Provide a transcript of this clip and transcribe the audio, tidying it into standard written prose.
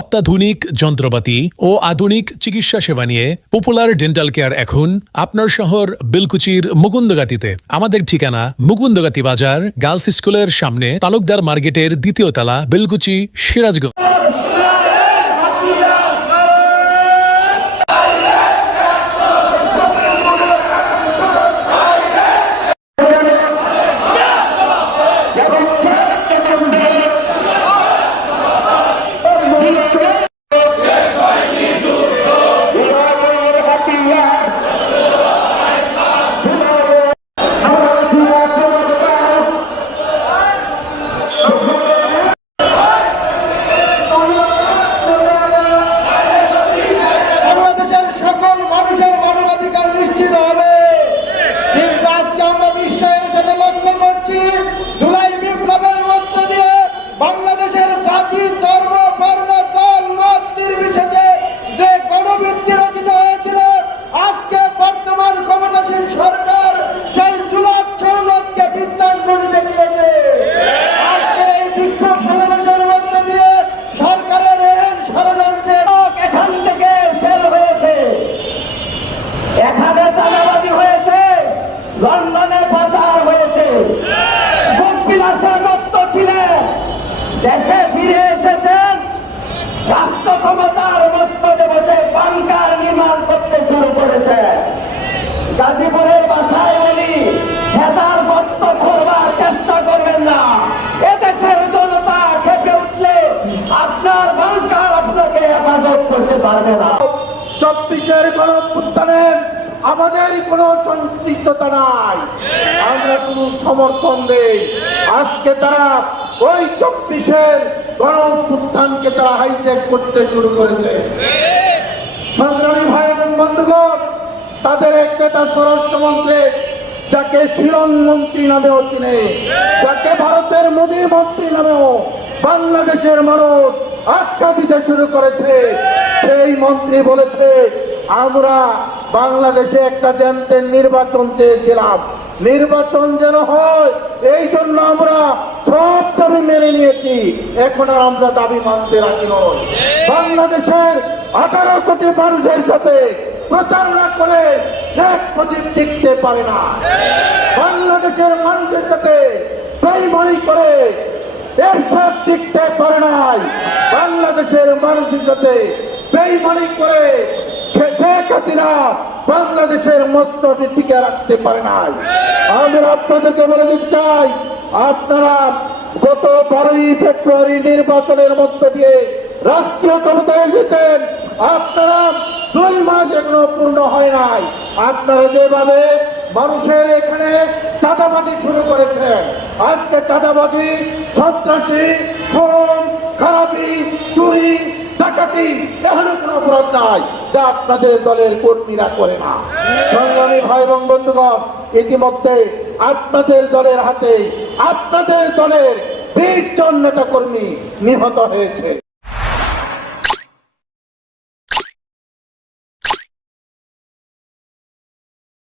অত্যাধুনিক যন্ত্রপাতি ও আধুনিক চিকিৎসা সেবা নিয়ে পপুলার ডেন্টাল কেয়ার এখন আপনার শহর বেলকুচির মুকুন্দগাতিতে। আমাদের ঠিকানা মুকুন্দগাতি বাজার, গার্লস স্কুলের সামনে, তালুকদার মার্কেটের দ্বিতীয় তলা, বেলকুচি, সিরাজগঞ্জ। লন্ডনে পাচার হয়েছে, ভোগবিলাসে মত্ত ছিলেন, দেশে ফিরে এসেছেন, রাষ্ট্র ক্ষমতার মস্তকে বসে বাংকার নির্মাণ করতে শুরু করেছে। গাজীপুরের বাসায় বলি, হেজার মত্ত করবার চেষ্টা করবেন না। এদেশের জনতা খেপে উঠলে আপনার বাংকার আপনাকে হেফাজত করতে পারবে না। 24-এর গণঅভ্যুত্থানে আমাদের কোনো সংশ্লিষ্টতা নাই, আমরা কোনো সমর্থন দেই। আজকে তারা ওই 24-এর গণঅভ্যুত্থানকে তারা হাইজ্যাক করতে শুরু করেছে। সংগ্রামী ভাই এবং বন্ধুগণ, তাদের এক নেতা স্বরাষ্ট্রমন্ত্রী, যাকে শিলং মন্ত্রী নামেও চিনে, যাকে ভারতের মোদী মন্ত্রী নামেও বাংলাদেশের মানুষ আখ্যা দিতে শুরু করেছে, সেই মন্ত্রী বলেছে আমরা বাংলাদেশে একটা জানতেন নির্বাচন চেয়েছিলাম, নির্বাচন যেন হয় এই জন্য আমরা সব দাবি মেনে নিয়েছি, এখন আর আমরা দাবি মানতে রাজি নই। বাংলাদেশের 18 কোটি মানুষের সাথে প্রতারণা করে শেখ মুজিব টিকতে পারে না। বাংলাদেশের মানুষের সাথে বেইমানি করে এরশাদ টিকতে পারে নাই। বাংলাদেশের মানুষের সাথে বেইমানি করে শেখ হাসিনা বাংলাদেশের মস্তকে টিকে রাখতে পারে নাই। আমরা আপনাদেরকে বলে দিতে চাই, আপনারা গত 12ই ফেব্রুয়ারি নির্বাচনের মধ্য দিয়ে রাষ্ট্রীয় ক্ষমতায় এসেছেন, আপনারা 2 মাস এখনো পূর্ণ হয় নাই। আপনারা যেভাবে মানুষের এখানে চাঁদাবাজি শুরু করেছেন, আজকে চাঁদাবাজি, সন্ত্রাসী, খুন খারাপি, চুরি ডাকাতি এখানে কোনো অপরাধ নাই যা আপনাদের দলের কর্মীরা করে না। সংগ্রামী ভাই এবং বন্ধুগণ, ইতিমধ্যে আপনাদের দলের হাতে আপনাদের দলের 20 জন নেতা কর্মী নিহত হয়েছে।